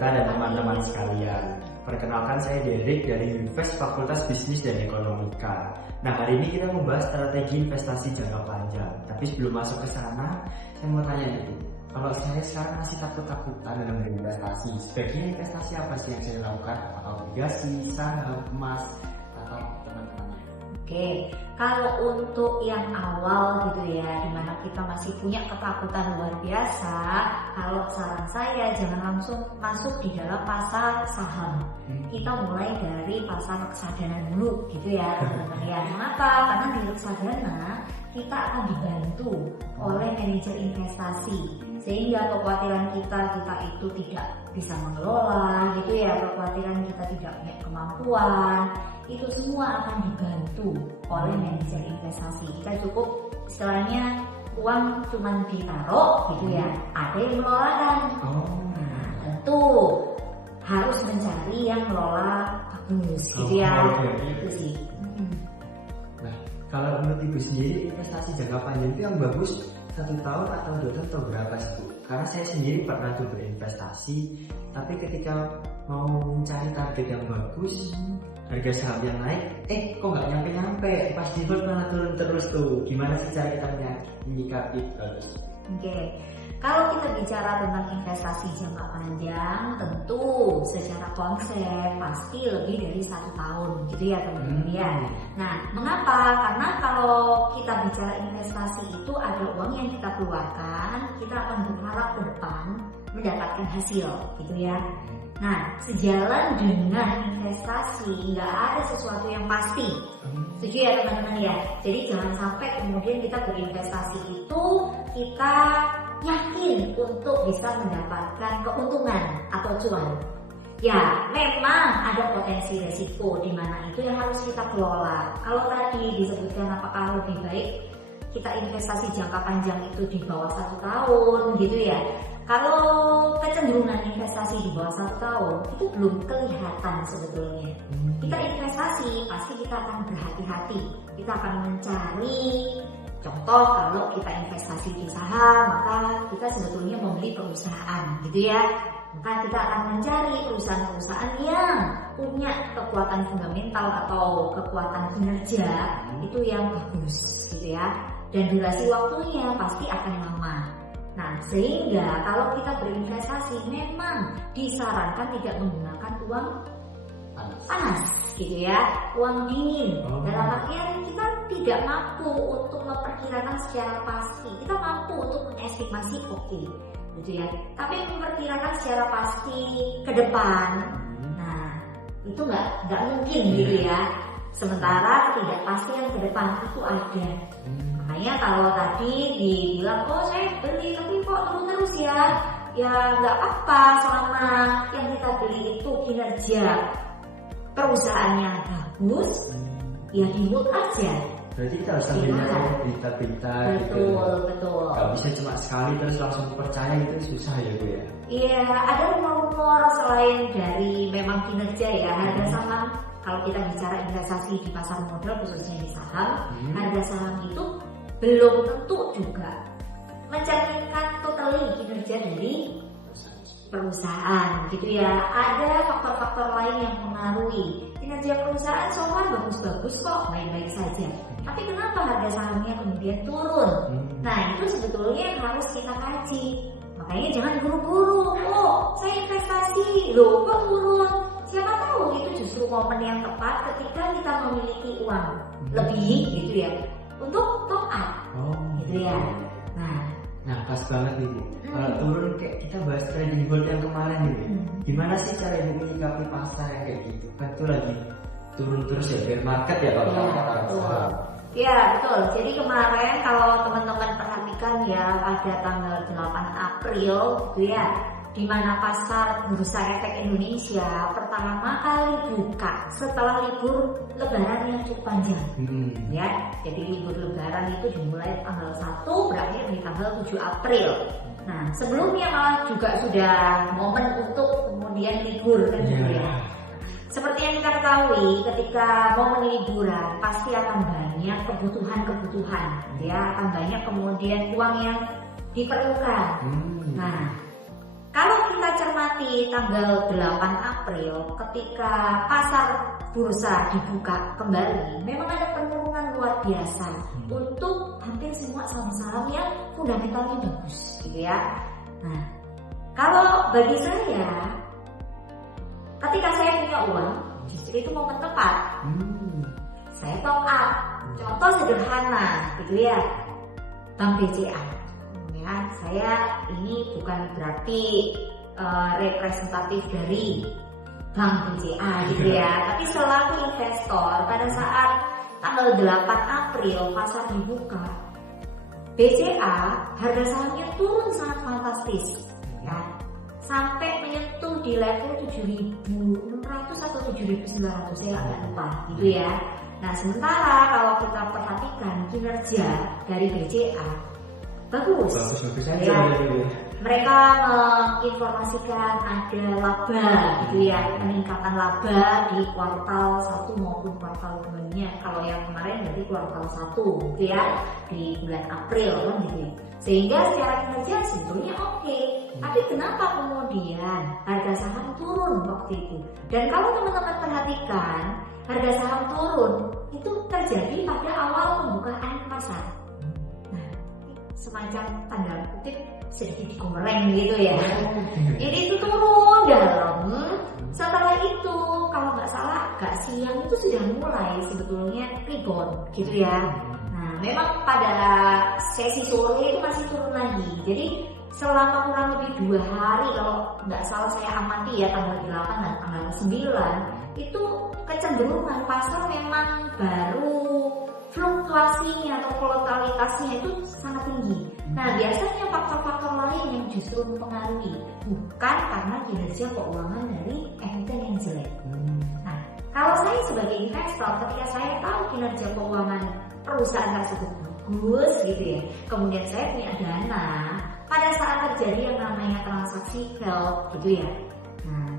peserta dan teman-teman sekalian. Perkenalkan, saya Derek dari Univers Fakultas Bisnis dan Ekonomika. Nah, hari ini kita membahas strategi investasi jangka panjang. Tapi sebelum masuk ke sana, saya mau tanya nih, kalau saya sekarang masih takut-takutan dalam berinvestasi, sebaiknya investasi apa sih yang saya lakukan? Apakah obligasi, saham, emas, atau teman-temannya? Oke, kalau untuk yang awal gitu ya, dimana kita masih punya ketakutan luar biasa, kalau saran saya jangan langsung masuk di dalam pasar saham. Kita mulai dari pasar reksadana dulu gitu ya teman-teman ya. Kenapa? Karena di reksadana kita akan dibantu oleh manajer investasi, sehingga kekhawatiran kita itu tidak bisa mengelola gitu ya, kekhawatiran kita tidak punya kemampuan, itu semua akan dibantu oleh manajer investasi. Kita cukup istilahnya uang cuma ditaruh gitu ya, ada yang mengelolakan. Nah, tentu harus mencari yang mengelola bagus gitu ya. Itu sih. Nah, kalau menurut Ibu sendiri investasi jangka panjang itu yang bagus 1 tahun atau 2 tahun atau berapa sih Bu? Karena saya sendiri pernah tuh berinvestasi, tapi ketika mau mencari target yang bagus, harga saham yang naik, kok nggak nyampe-nyampe, pas default malah turun terus tuh. Gimana sih cara kita menyikapi bagus? Oke. Kalau kita bicara tentang investasi jangka panjang, tentu secara konsep pasti lebih dari 1 tahun, gitu ya teman-teman ya. Nah, mengapa? Karena kalau kita bicara investasi itu ada uang yang kita keluarkan, kita akan berharap ke depan mendapatkan hasil, gitu ya. Nah, sejalan dengan investasi nggak ada sesuatu yang pasti. Setuju ya teman-teman ya? Jadi jangan sampai kemudian kita berinvestasi itu kita yakin untuk bisa mendapatkan keuntungan atau cuan. Ya, memang ada potensi resiko di mana itu yang harus kita kelola. Kalau tadi disebutkan apakah lebih baik kita investasi jangka panjang itu di bawah 1 tahun gitu ya. Kalau kecenderungan investasi di bawah 1 tahun itu belum kelihatan sebetulnya. Kita investasi pasti kita akan berhati-hati. Kita akan mencari, contoh kalau kita investasi di saham, maka kita sebetulnya membeli perusahaan gitu ya. Maka kita akan mencari perusahaan-perusahaan yang punya kekuatan fundamental atau kekuatan kinerja itu yang bagus gitu ya. Dan durasi waktunya pasti akan lama. Nah, sehingga kalau kita berinvestasi memang disarankan tidak menggunakan uang panas gitu ya, uang dingin. Dalam artian kita tidak mampu untuk memperkirakan secara pasti. Kita mampu untuk mengestimasi gitu ya. Tapi memperkirakan secara pasti ke depan, nah itu nggak mungkin gitu ya. Sementara ketidakpastian ke depan itu ada. Makanya kalau tadi dibilang, saya beli tapi kok turun terus ya nggak apa-apa selama yang kita beli itu kinerja perusahaannya bagus, ya di-hold aja. Berarti kita harus sambil lihat berita-berita gitu. Betul. Gak bisa cuma sekali terus langsung percaya itu susah ya Bu ya? Iya, ada rumor-rumor selain dari memang kinerja ya, harga saham. Kalau kita bicara investasi di pasar modal khususnya di saham, harga saham itu belum tentu juga mencerminkan totally kinerja dari perusahaan gitu ya. Ada faktor-faktor lain yang mengaruhi kinerja perusahaan. So far bagus-bagus kok, baik-baik saja, tapi kenapa harga sahamnya kemudian turun? Nah, itu sebetulnya yang harus kita kaji. Makanya jangan buru-buru, saya investasi, kok turun? Siapa tahu itu justru momen yang tepat ketika kita memiliki uang lebih gitu ya, untuk top up gitu ya. Nah pas banget nih Bu. Kalau turun kayak kita bahas trading gold yang kemarin gitu. Gimana sih cara Ibu menyikapi pasar yang kayak gitu? Kan itu lagi turun terus ya, bear market ya kalau kata saham. Ya betul. Jadi kemarin kalau teman-teman perhatikan ya, pada tanggal 8 April gitu ya, di mana pasar bursa efek Indonesia pertama kali buka setelah libur Lebaran yang cukup panjang. Ya, jadi libur Lebaran itu dimulai tanggal 1 berakhir di tanggal 7 April. Nah, sebelumnya malah juga sudah momen untuk kemudian libur kan gitu ya. Seperti yang kita ketahui, ketika momen liburan pasti akan banyak kebutuhan-kebutuhan, ya, akan banyak kemudian uang yang diperlukan. Nah, kalau kita kita cermati tanggal 8 April ketika pasar bursa dibuka kembali, memang ada penurunan luar biasa untuk hampir semua saham-saham yang fundamentalnya bagus gitu ya. Nah, kalau bagi saya ketika saya punya uang, justru itu momen tepat. Saya top up. Contoh sederhana gitu ya, Bank BCA. Ya, saya ini bukan berarti representatif dari Bank BCA gitu ya, tapi selaku investor pada saat tanggal 8 April pasar dibuka, BCA harga sahamnya turun sangat fantastis ya, sampai menyentuh di level 7.600 atau 7.900, saya agak lupa gitu ya. Nah, sementara kalau kita perhatikan kinerja dari BCA bagus aja ya. Mereka menginformasikan ada laba gitu ya, peningkatan laba di kuartal 1 maupun kuartal 2-nya. Kalau yang kemarin berarti kuartal 1 gitu ya, di bulan April kan gitu ya. Sehingga secara kinerja sebetulnya oke. Tapi kenapa kemudian harga saham turun waktu itu? Dan kalau teman-teman perhatikan, harga saham turun itu terjadi pada awal pembukaan pasar. Semacam tanda kutip sedikit digoreng gitu ya. Jadi itu turun dalam. Setelah itu kalau nggak salah agak siang itu sudah mulai sebetulnya rebound gitu ya. Nah, memang pada sesi sore itu masih turun lagi. Jadi selama kurang lebih 2 hari kalau nggak salah saya amati ya, tanggal 8 dan tanggal 9 itu kecenderungan pasar memang baru fluktuasinya atau volatilitasnya itu sangat tinggi. Nah, biasanya faktor-faktor lain yang justru mempengaruhi, bukan karena kinerja keuangan dari emiten yang jelek. Nah, kalau saya sebagai investor, ketika saya tahu kinerja keuangan perusahaan tersebut bagus gitu ya, kemudian saya punya dana, pada saat terjadi yang namanya transaksi fail gitu ya. Nah,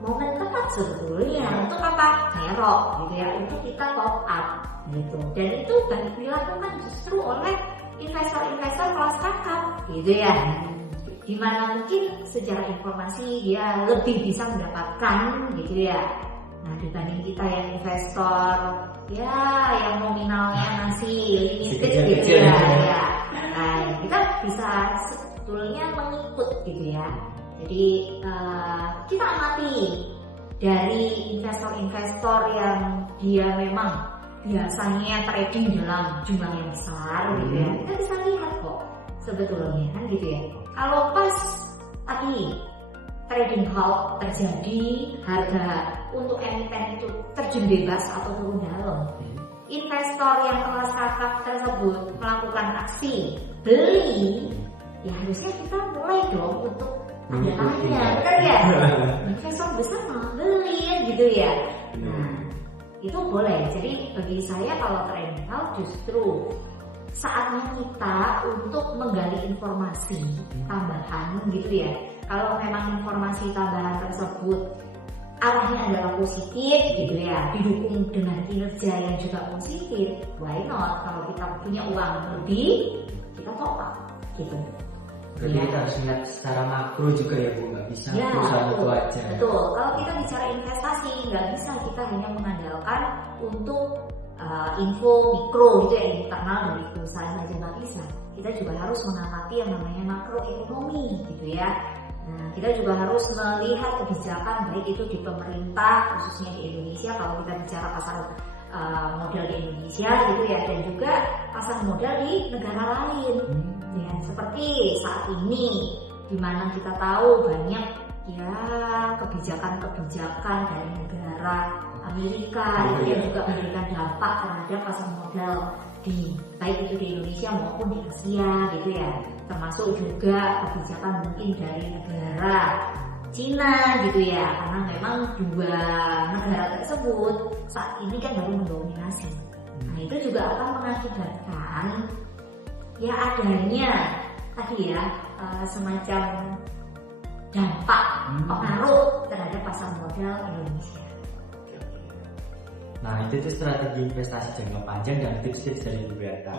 momen tepat sebetulnya untuk apa? Nerok gitu ya, untuk kita top up gitu. Dan itu banyak dilakukan justru oleh investor-investor kelas kakap gitu ya, dimana mungkin secara informasi dia lebih bisa mendapatkan gitu ya. Nah, dibanding kita yang investor ya yang nominalnya masih limited gitu ya. Nah, kita bisa sebetulnya mengikut gitu ya. Jadi kita amati dari investor-investor yang dia memang biasanya trading dalam jumlah yang besar gitu ya, kita bisa lihat kok sebetulnya kan gitu ya. Kalau pas tadi trading halt terjadi, harga untuk emiten itu terjun bebas atau turun dalam, investor yang kelas kakap tersebut melakukan aksi beli, ya harusnya kita mulai dong untuk tanya, benar ya? Investor besar malah beli gitu ya. Nah, itu boleh. Jadi bagi saya kalau trading halt justru saatnya kita untuk menggali informasi tambahan gitu ya. Kalau memang informasi tambahan tersebut arahnya adalah positif gitu ya, didukung dengan kinerja yang juga positif, why not? Kalau kita punya uang lebih, kita top up gitu. Jadi kita harus lihat secara makro juga ya Bu, nggak bisa ya, perusahaan itu aja. Betul, kalau kita bicara investasi nggak bisa kita hanya mengandalkan untuk info mikro gitu ya, internal dari perusahaan aja nggak bisa. Kita juga harus mengamati yang namanya makroekonomi gitu ya. Nah, kita juga harus melihat kebijakan baik itu di pemerintah khususnya di Indonesia kalau kita bicara pasar modal di Indonesia gitu ya, dan juga pasar modal di negara lain ya, seperti saat ini di mana kita tahu banyak ya kebijakan-kebijakan dari negara Amerika yang juga memberikan dampak terhadap pasar modal di baik itu di Indonesia maupun di Asia gitu ya, termasuk juga kebijakan mungkin dari negara Cina gitu ya, karena memang dua negara tersebut saat ini kan baru mendominasi. Nah, itu juga akan mengakibatkan ya adanya tadi ya semacam dampak pengaruh terhadap pasar modal Indonesia. Nah, itu strategi investasi jangka panjang dan tips-tips dari Bu Beata.